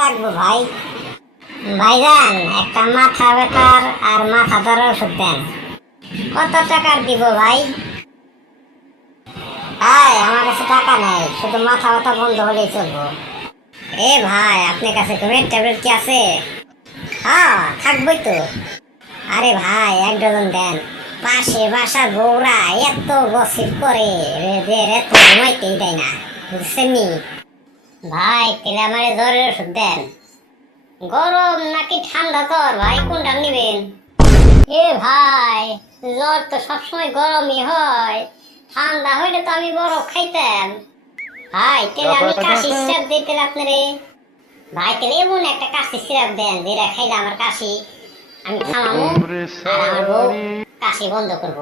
লাগবে ভাই? ভাইজান, একটা মাথা ব্যথার আর মাথা ধরার ওষুধ দেন। কত টাকার দিব ভাই? ভাই, আমার কাছে টাকা নেই, শুধু মাথা ব্যথা বন্ধ হলেই চলবো। এ ভাই, আপনার কাছে ঘুমের ট্যাবলেট কি আছে? হ্যাঁ, থাকবই তো। আরে ভাই, 1 ডজন দেন। পাশে বাসার বউরা এত গসিপ করে যে এত ঘুমাইতেই দেয় না, বুঝছেন নি? ভাই, তাহলে আমার জ্বরের ওষুধ দেন। গরম নাকি ঠান্ডা জ্বর ভাই, কোনটা নিবেন? এ ভাই, জ্বর তো সবসময় গরমই হয়, ঠান্ডা হইলে তো আমি বরফ খাইতাম। ভাই, তাহলে আমি কাশি সিরাপ দিতে আপনারে। ভাই, তাহলে এমন একটা কাশি সিরাপ দেন যেটা খাইলে আমার কাশি আমি থামাবো আর আমার বউ কাশি বন্ধ করব।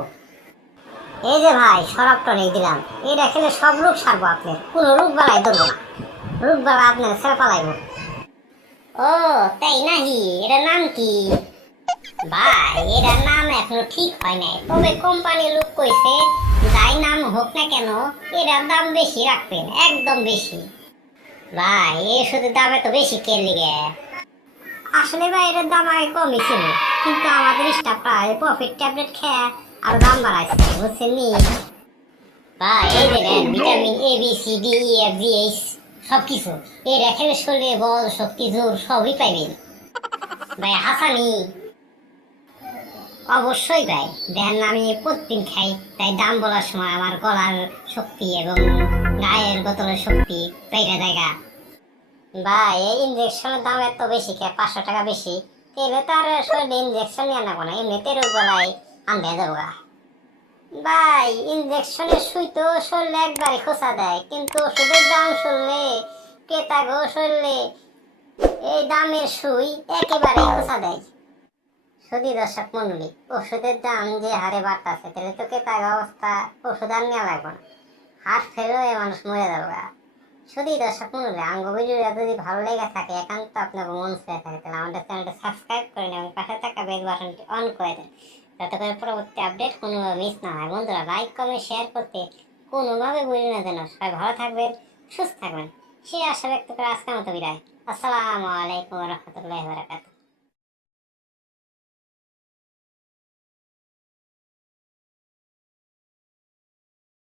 এই যে ভাই, সরব টনিক দিলাম, এটা খেলে সব রোগ সারবো, আপনার কোনো রোগ বালাই ধরবো না, রোগ বালা আপনার ছেড়ে পালাইব। ও তাই নাকি? এটার নাম কি? ভাই, এটার নাম এখনো ঠিক হয় নাই, তবে কোম্পানি লোক কইছে যাই নাম হোক না কেন এটার দাম বেশি রাখবেন, একদম বেশি। ভাই, এই ওষুধের দাম এত বেশি কে লিগে? আসলে ভাই, এটার দাম আগে কমই ছিল, কিন্তু আমাদের স্টাফরা প্রফিট ট্যাবলেট খেয়ে আর দাম বাড়াইছে, বুঝছেন নি? ভাই, এই যে নেন vitamin A B C D E F G H সবকিছু, এই রেখে শরীরে বল শক্তি জোর সবই পাইবেন। ভাই হাসানি, অবশ্যই ভাই, দেখেন না আমি প্রতিদিন খাই, তাই দাম বলার সময় আমার গলার শক্তি এবং গায়ের বোতলের শক্তি পেটে জায়গা। ভাই, এই ইঞ্জেকশনের দাম এত বেশি কে? 500 টাকা বেশি? তাহলে তো আর শরীরে ইঞ্জেকশন নিয়ে নেবো না, এমনিতে রোগ বেলায় আনতে যাবো গা। ভাই, ইঞ্জেকশনের সুই তো শরীরে একবারই খোঁচা দেয়, কিন্তু ওষুধের দাম শুনলে ক্রেতা গো শুনলে এই দামের সুই একেবারেই খোঁচা দেয়। শুধু দর্শক মন্ডলী, ওষুধের দাম যে হারে বাড়তেছে, তাহলে তো ক্রেতার অবস্থা ওষুধ আর নেওয়া লাগবে না, হাট ফেলেও এ মানুষ মরে যাবে। শুধু দর্শক মন্ডলী, আঙ্গ ভিডিওটা যদি ভালো লেগে থাকে, একান্ত আপনার মন ছেড়ে থাকে, তাহলে আমাদের চ্যানেলটা সাবস্ক্রাইব করে নেন এবং পাশে থাকা বেল বাটনটি অন করে দেন, যাতে করে পরবর্তী আপডেট কোনোভাবে মিস না হয়। বন্ধুরা, লাইক কমেন্ট শেয়ার করতে কোনোভাবে ভুলি না যেন। সবাই ভালো থাকবেন, সুস্থ থাকবেন, সে আশা ব্যক্ত করে আজকের মতো বিদায়। আসসালামু আলাইকুম রহমতুল্লাহি ওয়া বারাকাতুহু।